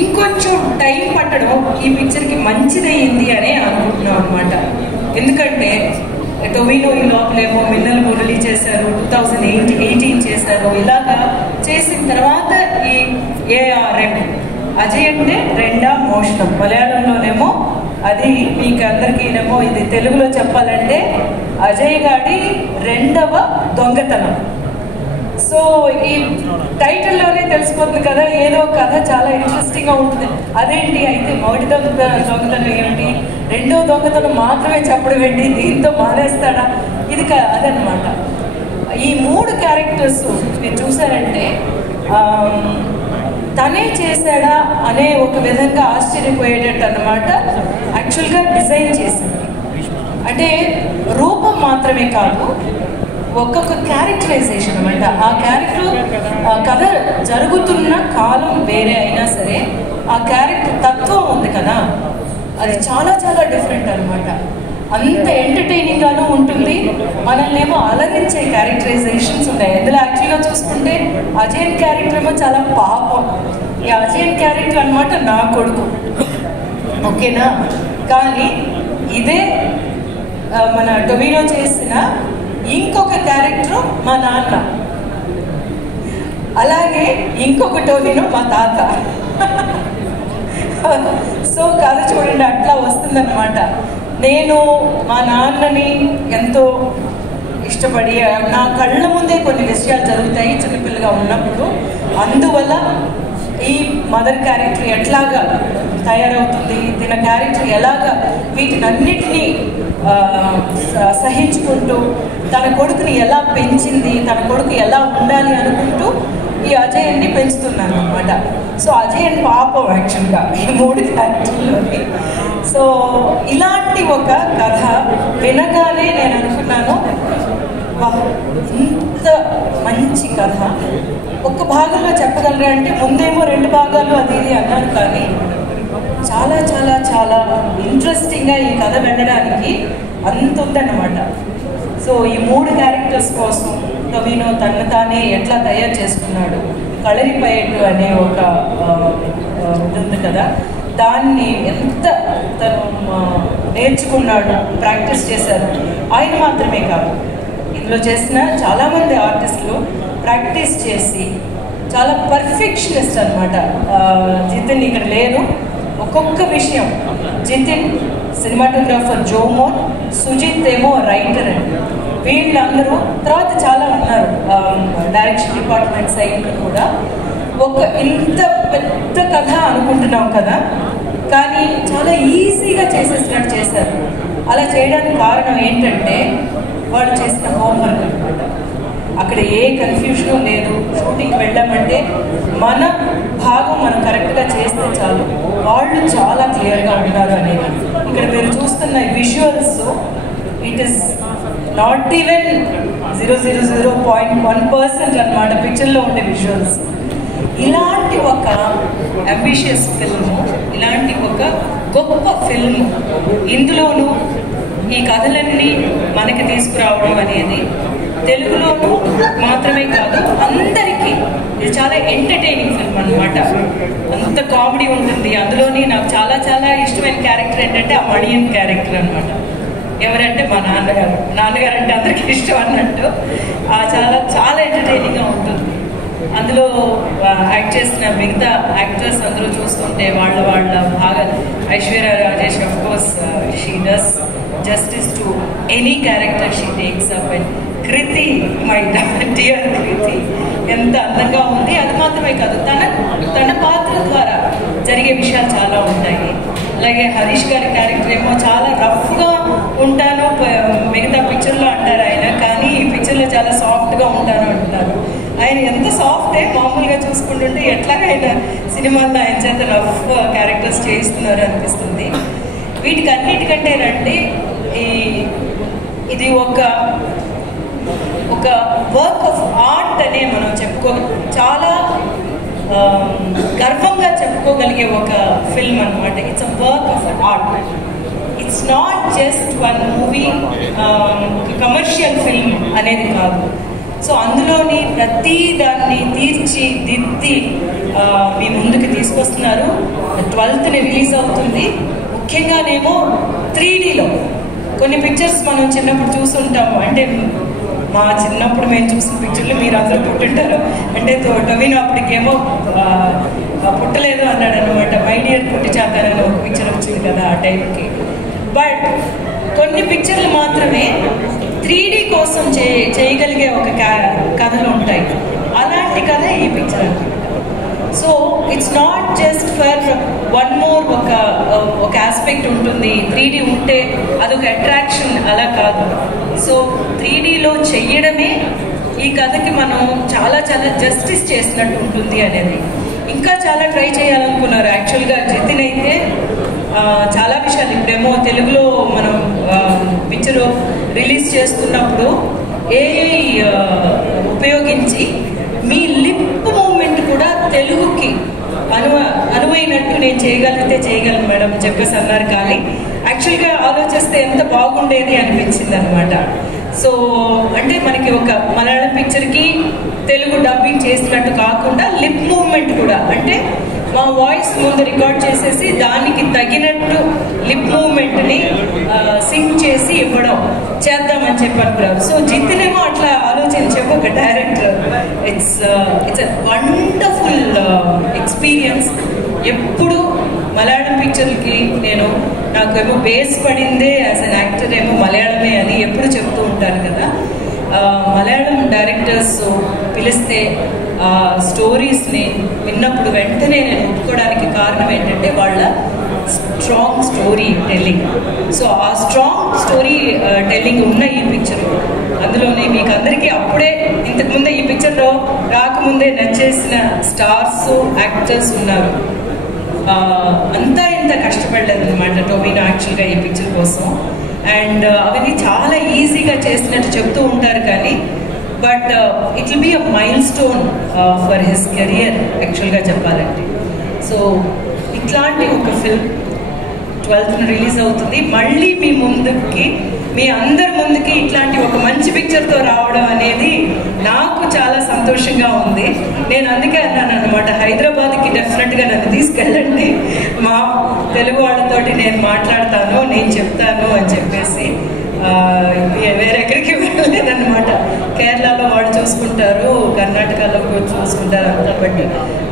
ఇంకొంచెం టైం పట్టడం ఈ పిక్చర్కి మంచిదయ్యింది అని అనుకుంటున్నాం అనమాట. ఎందుకంటే టొవినో ఈ లోపలేమో మిన్నల్ మురళి చేశారు, 2018 చేశారు. ఇలాగా చేసిన తర్వాత ఈ ARM అజయ్ అంటే రెండా మోషణం, మలయాళంలోనేమో అది మీకు అందరికీనేమో ఇది తెలుగులో చెప్పాలంటే అజయ్ గారి రెండవ దొంగతనం. సో ఈ టైటిల్లోనే తెలిసిపోతుంది కదా, ఏదో కథ చాలా ఇంట్రెస్టింగ్గా ఉంటుంది. అదేంటి అయితే మొదటి దొంగతనం ఏమిటి, రెండో దొంగతనం మాత్రమే చెప్పడం ఏంటి, దీంతో మానేస్తాడా, ఇది అదనమాట. ఈ 3 క్యారెక్టర్స్ మీరు చూసారంటే తనే చేశాడా అనే ఒక విధంగా ఆశ్చర్యపోయేటట్టు అన్నమాట. యాక్చువల్గా డిజైన్ చేసింది అంటే రూపం మాత్రమే కాదు, ఒక్కొక్క క్యారెక్టరైజేషన్ అనమాట. ఆ క్యారెక్టర్ కథ జరుగుతున్న కాలం వేరే అయినా సరే ఆ క్యారెక్టర్ తత్వం ఉంది కదా, అది చాలా చాలా డిఫరెంట్ అనమాట. అంత ఎంటర్టైనింగ్గానూ ఉంటుంది, మనల్ని ఏమో అలరించే క్యారెక్టరైజేషన్స్ ఉంటాయి. ఇందులో యాక్చువల్గా చూసుకుంటే అజయన్ క్యారెక్టర్ ఏమో చాలా పాపం. ఈ అజయన్ క్యారెక్టర్ అనమాట నా కొడుకు, ఓకేనా. కానీ ఇదే మన టొవినో చేసిన ఇంకొక క్యారెక్టర్ మా నాన్న, అలాగే ఇంకొక టొవినో మా తాత. సో కథ చూడండి అట్లా వస్తుందన్నమాట. నేను మా నాన్నని ఎంతో ఇష్టపడి నా కళ్ళ ముందే కొన్ని విషయాలు జరుగుతాయి చిన్నపిల్లగా ఉన్నప్పుడు. అందువల్ల ఈ మదర్ క్యారెక్టర్ ఎట్లాగా తయారవుతుంది, తన క్యారెక్టర్ ఎలాగా వీటినన్నిటినీ సహించుకుంటూ తన కొడుకుని ఎలా పెంచింది, తన కొడుకు ఎలా ఉండాలి అనుకుంటూ ఈ అజయన్ని పెంచుతున్నాను అనమాట. సో అజయన్ పాపం యాక్చువల్గా ఈ 3 క్యారెక్టర్లోని. సో ఇలాంటి ఒక కథ వినగానే నేను అనుకున్నాను, ఇంత మంచి కథ ఒక్క భాగంలో చెప్పగలరా అంటే ముందేమో 2 భాగాలు అది ఇది అన్నాను, కానీ చాలా చాలా చాలా ఇంట్రెస్టింగ్గా ఈ కథ వెళ్ళడానికి అంత ఉందన్నమాట. సో ఈ 3 క్యారెక్టర్స్ కోసం టొవినో తను తానే ఎట్లా తయారు చేసుకున్నాడు, కళరిపయట్టు అనే ఒక ఇది ఉంది కదా, దాన్ని ఎంత తను నేర్చుకున్నాడు, ప్రాక్టీస్ చేశారు. ఆయన మాత్రమే కాదు, ఇందులో చేసిన చాలామంది ఆర్టిస్టులు ప్రాక్టీస్ చేసి చాలా పర్ఫెక్షనిస్ట్ అనమాట. జితిన్ ఇక్కడ లేరు, ఒక్కొక్క విషయం జితిన్ సినిమాటోగ్రాఫర్, జోమోన్, సుజిత్ ఏమో రైటర్ అండి. వీళ్ళందరూ తర్వాత చాలా ఉన్నారు డైరెక్షన్ డిపార్ట్మెంట్ సైడ్ కూడా. ఒక ఇంత పెద్ద కథ అనుకుంటున్నాం కదా, కానీ చాలా ఈజీగా చేసేసినట్టు చేశారు. అలా చేయడానికి కారణం ఏంటంటే వాళ్ళు చేసిన హోంవర్క్ అనమాట. అక్కడ ఏ కన్ఫ్యూజను లేదు. షూటింగ్కి వెళ్ళామంటే మన భాగం మనం కరెక్ట్గా చేస్తే చాలు, వాళ్ళు చాలా క్లియర్గా ఉన్నారు అనేది. ఇక్కడ మీరు చూస్తున్న visuals it is not even 0.1% అనమాట పిక్చర్లో ఉండే విజువల్స్. ఇలాంటి ఒక అంబిషియస్ ఫిల్ము, ఇలాంటి ఒక గొప్ప ఫిల్మ్ ఇందులోనూ ఈ కథలన్నీ మనకి తీసుకురావడం అనేది తెలుగులోనూ మాత్రమే కాదు అందరికీ ఇది చాలా ఎంటర్టైనింగ్ ఫిల్మ్ అనమాట. అంత కామెడీ ఉంటుంది అందులోని. నాకు చాలా చాలా ఇష్టమైన క్యారెక్టర్ ఏంటంటే ఆ మణియన్ క్యారెక్టర్ అనమాట. ఎవరంటే మా నాన్నగారు. నాన్నగారు అంటే అందరికీ ఇష్టం అన్నట్టు చాలా చాలా ఎంటర్టైనింగ్గా ఉంటుంది. అందులో యాక్ట్ చేసిన మిగతా యాక్టర్స్ అందరూ చూస్తుంటే వాళ్ళ బాగా Aishwarya Rajesh of course she does justice to any character she takes up. And Krithi, my dear Krithi ఎంత అందంగా ఉంది. అది మాత్రమే కాదు, తన పాత్ర ద్వారా జరిగే విషయాలు చాలా ఉంటాయి. అలాగే హరీష్ గారి క్యారెక్టర్ ఏమో చాలా రఫ్గా ఉంటాను మిగతా పిక్చర్లో అంటారు ఆయన, కానీ ఈ పిక్చర్లో చాలా సాఫ్ట్గా ఉంటాను అంటున్నారు. ఆయన ఎంత సాఫ్టే మామూలుగా చూసుకుంటుంటే ఎట్లాగైనా సినిమాల్లో ఆయన చేత రఫ్ క్యారెక్టర్స్ చేయిస్తున్నారు అనిపిస్తుంది. వీటికి అన్నిటికంటే రండి, ఇది ఒక వర్క్ ఆఫ్ ఆర్ట్ అనే మనం చాలా గర్వంగా చెప్పుకోగలిగే ఒక ఫిల్మ్ అనమాట. It's a work of art. It's not just one movie, commercial film అనేది కాదు. సో అందులోని ప్రతి దాన్ని తీర్చి దిద్ది మీ ముందుకు తీసుకొస్తున్నారు. 12th రిలీజ్ అవుతుంది. ముఖ్యంగానేమో 3Dలో కొన్ని పిక్చర్స్ మనం చిన్నప్పుడు చూస్తుంటాము. అంటే మా చిన్నప్పుడు మేము చూసిన పిక్చర్లు మీరు అందరూ పుట్టుంటారు. అంటే టొవినో అప్పటికేమో పుట్టలేదు అన్నాడు అనమాట. మై డియర్ పుట్టి చాతానని ఒక పిక్చర్ వచ్చింది కదా ఆ టైంకి. బట్ కొన్ని పిక్చర్లు మాత్రమే 3D కోసం చేయగలిగే ఒక కథలు ఉంటాయి. అలాంటి కథ ఈ పిక్చర్ అనమాట. So it's not just for one more ఒక ఆస్పెక్ట్ ఉంటుంది. 3D ఉంటే అదొక అట్రాక్షన్, అలా కాదు. సో 3Dలో చెయ్యడమే ఈ కథకి మనం చాలా చాలా జస్టిస్ చేసినట్టు ఉంటుంది అనేది. ఇంకా చాలా ట్రై చేయాలనుకున్నారు యాక్చువల్గా జితిన్ అయితే. చాలా విషయాలు ఇప్పుడేమో తెలుగులో మనం పిక్చర్ రిలీజ్ చేస్తున్నప్పుడు ఏఐ ఉపయోగించి మీ లిప్ మూమెంట్ కూడా తెలుగుకి అనువైనట్టు నేను చేయగలను మేడం చెప్పేసి అన్నారు. కానీ యాక్చువల్గా ఆలోచిస్తే ఎంత బాగుండేది అనిపించింది అనమాట. సో అంటే మనకి ఒక మలయాళం పిక్చర్కి తెలుగు డబ్బింగ్ చేసినట్టు కాకుండా లిప్ మూవ్మెంట్ కూడా, అంటే మా వాయిస్ ముందు రికార్డ్ చేసేసి దానికి తగినట్టు లిప్ మూవ్మెంట్ని సింక్ చేసి ఇవ్వడం చేద్దామని చెప్పి అనుకున్నారు. సో జితినేమో అట్లా ఆలోచించే ఒక director. It's a wonderful experience. ఎప్పుడు మలయాళం పిక్చర్కి నాకేమో బేస్ పడిందే యాజ్ అన్ యాక్టర్ ఏమో మలయాళమే అని ఎప్పుడు చెప్తూ ఉంటాను కదా. మలయాళం డైరెక్టర్స్ పిలిస్తే స్టోరీస్ని విన్నప్పుడు వెంటనే నేను ఒప్పుకోవడానికి కారణం ఏంటంటే వాళ్ళ స్ట్రాంగ్ స్టోరీ టెల్లింగ్. సో ఆ స్ట్రాంగ్ స్టోరీ టెల్లింగ్ ఉన్న ఈ పిక్చర్, అందులోనే మీకు అందరికీ అప్పుడే ఇంతకుముందే ఈ పిక్చర్లో రాకముందే నచ్చేసిన స్టార్స్ యాక్టర్స్ ఉన్నారు. అంతా ఇంత కష్టపడలేదు అనమాట టొవినో యాక్చువల్గా ఈ పిక్చర్ కోసం. అండ్ అవన్నీ చాలా ఈజీగా చేసినట్టు చెప్తూ ఉంటారు కానీ but it will be a milestone for his career యాక్చువల్గా చెప్పాలంటే. సో ఇట్లాంటి ఒక ఫిల్మ్ 12th రిలీజ్ అవుతుంది. మళ్ళీ మీ అందరి ముందుకి ఇట్లాంటి ఒక మంచి పిక్చర్తో రావడం అనేది నాకు చాలా సంతోషంగా ఉంది. నేను అందుకే అన్నాను అనమాట, హైదరాబాద్కి డెఫినెట్గా నన్ను తీసుకెళ్ళండి, మా తెలుగు వాళ్ళతోటి నేను మాట్లాడతాను, నేను చెప్తాను అని చెప్పేసి. వేరెక్కడికి వెళ్ళలేదన్నమాట. కేరళలో వాళ్ళు చూసుకుంటారు, కర్ణాటకలో చూసుకుంటారు అంతా, బట్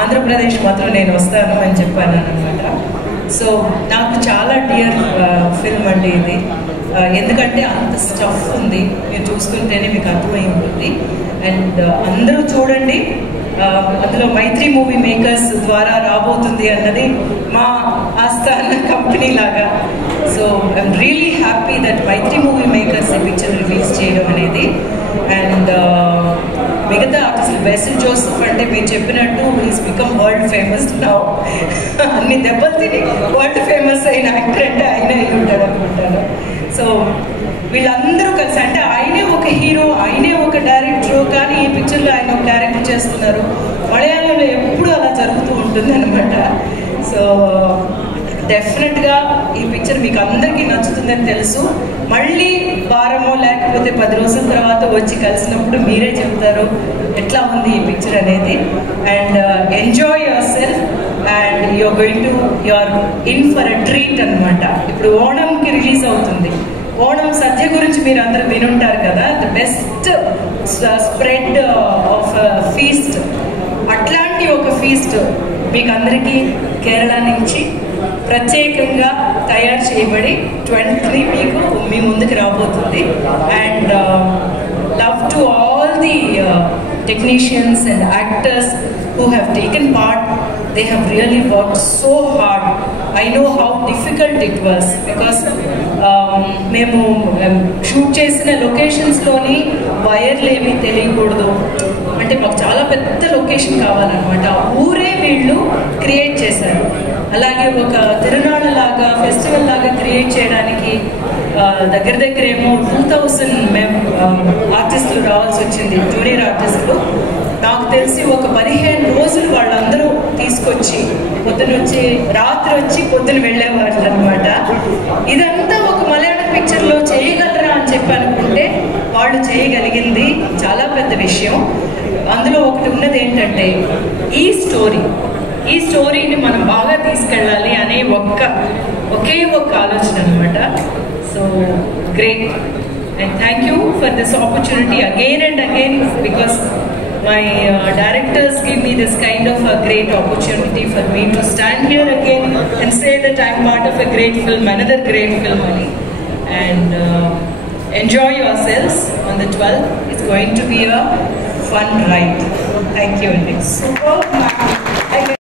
ఆంధ్రప్రదేశ్ మాత్రం నేను వస్తాను అని చెప్పాను అనమాట. సో నాకు చాలా డియర్ ఫిల్మ్ అండి ఇది. ఎందుకంటే అంత స్టఫ్ ఉంది, మీరు చూస్తుంటేనే మీకు అర్థమై ఉంటుంది. అండ్ అందరూ చూడండి. అందులో మైత్రి మూవీ మేకర్స్ ద్వారా రాబోతుంది అన్నది మా ఆస్థాన కంపెనీ లాగా. So I'm really happy that Mythri movie makers ఈ పిక్చర్ రిలీజ్ చేయడం అనేది. అండ్ మిగతా ఆర్టిస్టులు బెసిల్ జోసెఫ్ అంటే మీరు చెప్పినట్టు is become world famous now. అన్ని దెబ్బలు తిని వరల్డ్ ఫేమస్ అయిన యాక్టర్ అంటే ఆయనే అయి ఉంటాడు అనుకుంటాను. సో వీళ్ళందరూ కలిసి, అంటే ఆయనే ఒక హీరో, ఆయనే ఒక డైరెక్టరు, కానీ ఈ పిక్చర్లో ఆయన ఒక డైరెక్టర్ చేస్తున్నారు. మలయాళంలో ఎప్పుడు అలా జరుగుతూ ఉంటుంది అనమాట. సో డెఫినెట్గా ఈ పిక్చర్ మీకు అందరికీ నచ్చుతుందని తెలుసు. మళ్ళీ వారమో లేకపోతే 10 రోజుల తర్వాత వచ్చి కలిసినప్పుడు మీరే చెప్తారు ఎట్లా ఉంది ఈ పిక్చర్ అనేది. And enjoy yourself and you're in for a treat అనమాట. ఇప్పుడు ఓణంకి రిలీజ్ అవుతుంది. ఓణం సద్య గురించి మీరు అందరూ వినుంటారు కదా, the best spread of feast. అట్లాంటి ఒక ఫీస్ట్ మీకు అందరికీ కేరళ నుంచి ప్రత్యేకంగా తయారు చేయబడి 20th మీకు మీ ముందుకు రాబోతుంది. And love to all the technicians and actors who have taken part. They have really worked so hard. I know how difficult it was because మేము షూట్ చేసిన లొకేషన్స్లోని వైర్లు ఏమీ తెలియకూడదు, అంటే మాకు చాలా పెద్ద లొకేషన్ కావాలన్నమాట. ఊరే వీళ్ళు క్రియేట్ చేశారు. అలాగే ఒక తిరునాళ్ళ లాగా, ఫెస్టివల్ లాగా క్రియేట్ చేయడానికి దగ్గర దగ్గర ఏమో 2000 మేము ఆర్టిస్టులు రావాల్సి వచ్చింది, జూనియర్ ఆర్టిస్టులు. నాకు తెలిసి ఒక 15 రోజులు వాళ్ళందరూ తీసుకొచ్చి పొద్దునొచ్చి రాత్రి వచ్చి పొద్దున వెళ్ళేవాళ్ళు అనమాట. ఇదంతా ఒక మలయాళం పిక్చర్లో చేయగలరా అని చెప్పి అనుకుంటే వాళ్ళు చేయగలిగింది చాలా పెద్ద విషయం. అందులో ఒకటి ఉన్నది ఏంటంటే ఈ స్టోరీని మనం బాగా తీసుకెళ్ళాలి అనే ఒకే ఒక్క ఆలోచన అనమాట. So great, and thank you for this opportunity again and again, because my directors give me this kind of a great opportunity for me to stand here again and say that I'm part of a great film, another great film only. And enjoy yourselves on the 12th. It's going to be a fun ride. Thank you.